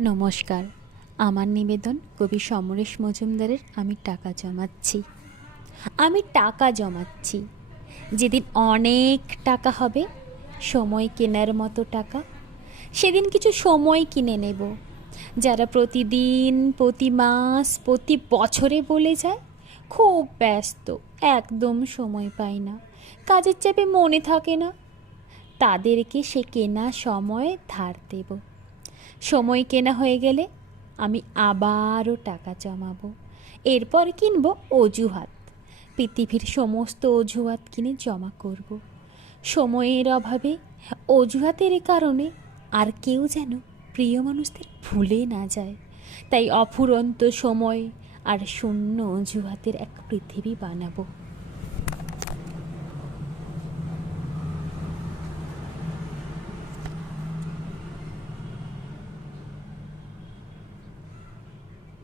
নমস্কার। আমার নিবেদন কবি সমরেশ মজুমদারের আমি টাকা জমাচ্ছি। যেদিন অনেক টাকা হবে, সময় কেনার মতো টাকা, সেদিন কিছু সময় কিনে নেব। যারা প্রতিদিন, প্রতি মাস, প্রতি বছরে বলে যায় খুব ব্যস্ত, একদম সময় পাই না, কাজের চাপে মনে থাকে না, তাদেরকে সে কেনা সময় ধার দেব। সময় কেনা হয়ে গেলে আমি আবারও টাকা জমাবো। এরপর কিনবো অজুহাত, পৃথিবীর সমস্ত অজুহাত কিনে জমা করব। সময়ের অভাবে, অজুহাতের কারণে আর কেউ যেন প্রিয় মানুষদের ভুলে না যায়। তাই অফুরন্ত সময় আর শূন্য অজুহাতের এক পৃথিবী বানাবো।